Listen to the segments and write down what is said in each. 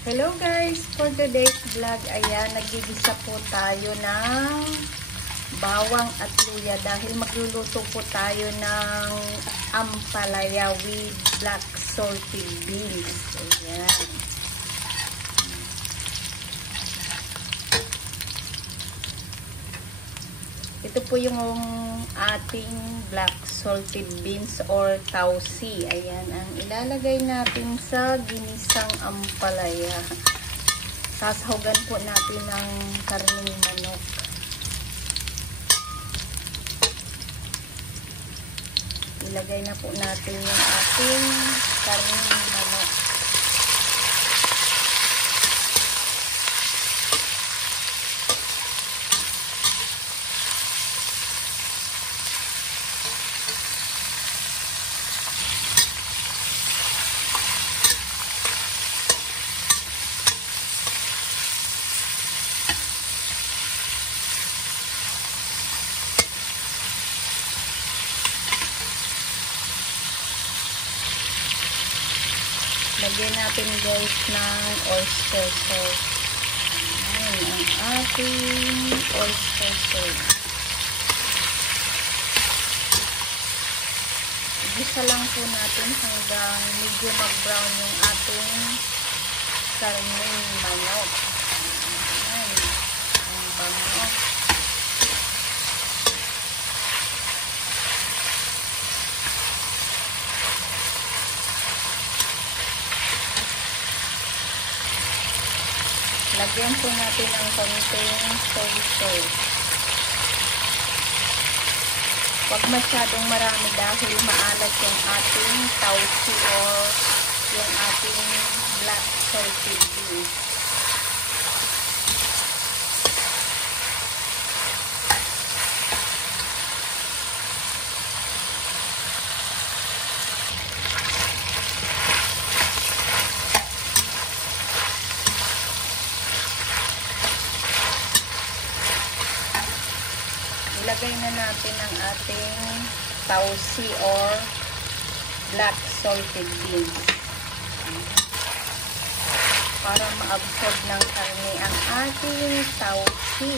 Hello guys, for today's vlog, ayan, nagigisa po tayo ng bawang at luya dahil magluluto po tayo ng ampalaya with black salted beans. Ayan. Ito po yung ating black salted beans or tausi. Ayan, ang ilalagay natin sa ginisang ampalaya. Sasahugan po natin ng karning manok. Ilagay na po natin yung ating karning manok. Lagyan natin guys ng oyster sauce. Ayan, ang ating oyster sauce. Igisa lang po natin hanggang medyo mag-brown yung ating karning manok. Ayan, ang bango. Lagyan po natin ng konting soy sauce. Huwag masyadong marami dahil maalat yung ating tausi o yung ating black salted beans. Ilagay na natin ang ating tausi or black salted beans para ma-absorb ng karne ang ating tausi.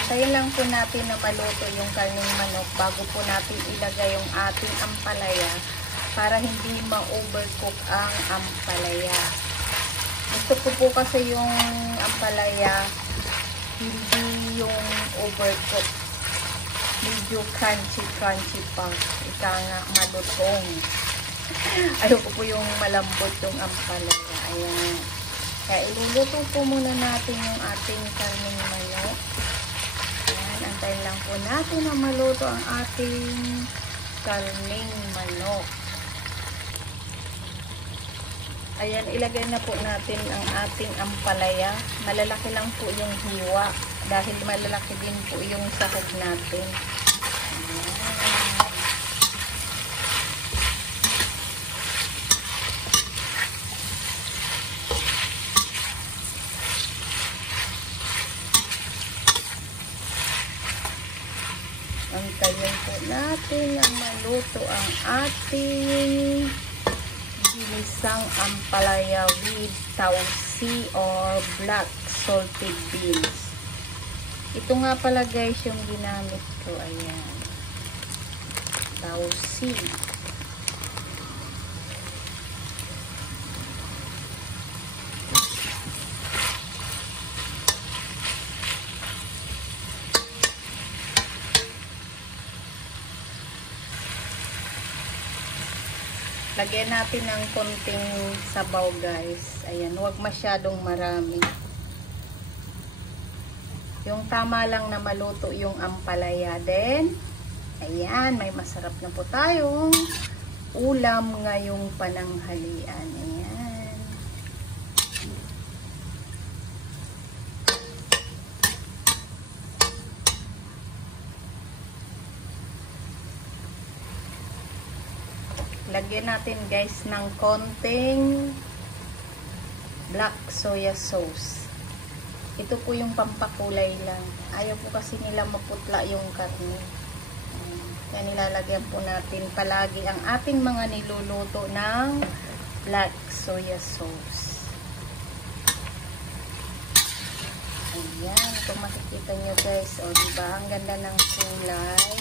Antayin lang po natin na maluto yung karning manok bago po natin ilagay yung ating ampalaya para hindi ma-overcook ang ampalaya. Gusto ko po kasi yung ampalaya hindi yung overcook. Medyo crunchy pa. Ika nga malutong. Ayoko po yung malambot yung ampalaya. Ayan. Kaya iluluto po muna natin yung ating karning manok. Ayan. Antayin lang po natin na maluto ang ating karning manok. Ayan, ilagay na po natin ang ating ampalaya. Malalaki lang po yung hiwa dahil malalaki din po yung sahog natin. Antayin po natin na maluto ang ating ginisang ampalaya with tausi or black salted beans. Ito nga pala guys yung ginamit ko. Ayan. Tausi. Lagyan natin ng konting sabaw guys. Ayan, huwag masyadong marami. Yung tama lang na maluto yung ampalaya. Then, ayan, may masarap na po tayong ulam ngayong pananghalian. Ayan. Lagyan natin guys ng konting black soya sauce. Ito po yung pampakulay lang. Ayaw po kasi nila maputla yung karne. Kaya nilalagyan po natin palagi ang ating mga niluluto ng black soya sauce. Ayan, kung makikita nyo guys, o diba, ang ganda ng kulay.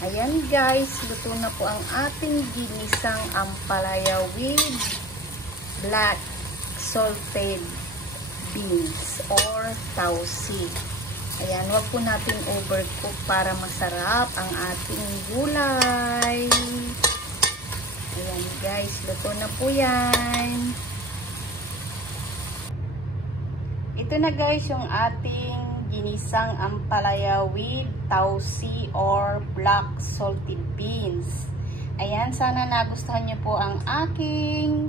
Ayan guys, luto na po ang ating ginisang ampalaya with black salted beans or tausi. Ayan, wag po natin overcook para masarap ang ating gulay. Ayan guys, luto na po yan. Ito na guys yung ating ginisang ampalaya with tausi or black salted beans. Ayan, sana nagustuhan niyo po ang aking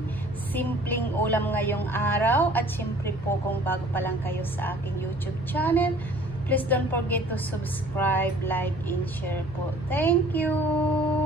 simpleng ulam ngayong araw. At syempre po, kung bago pa lang kayo sa aking YouTube channel, please don't forget to subscribe, like, and share po. Thank you!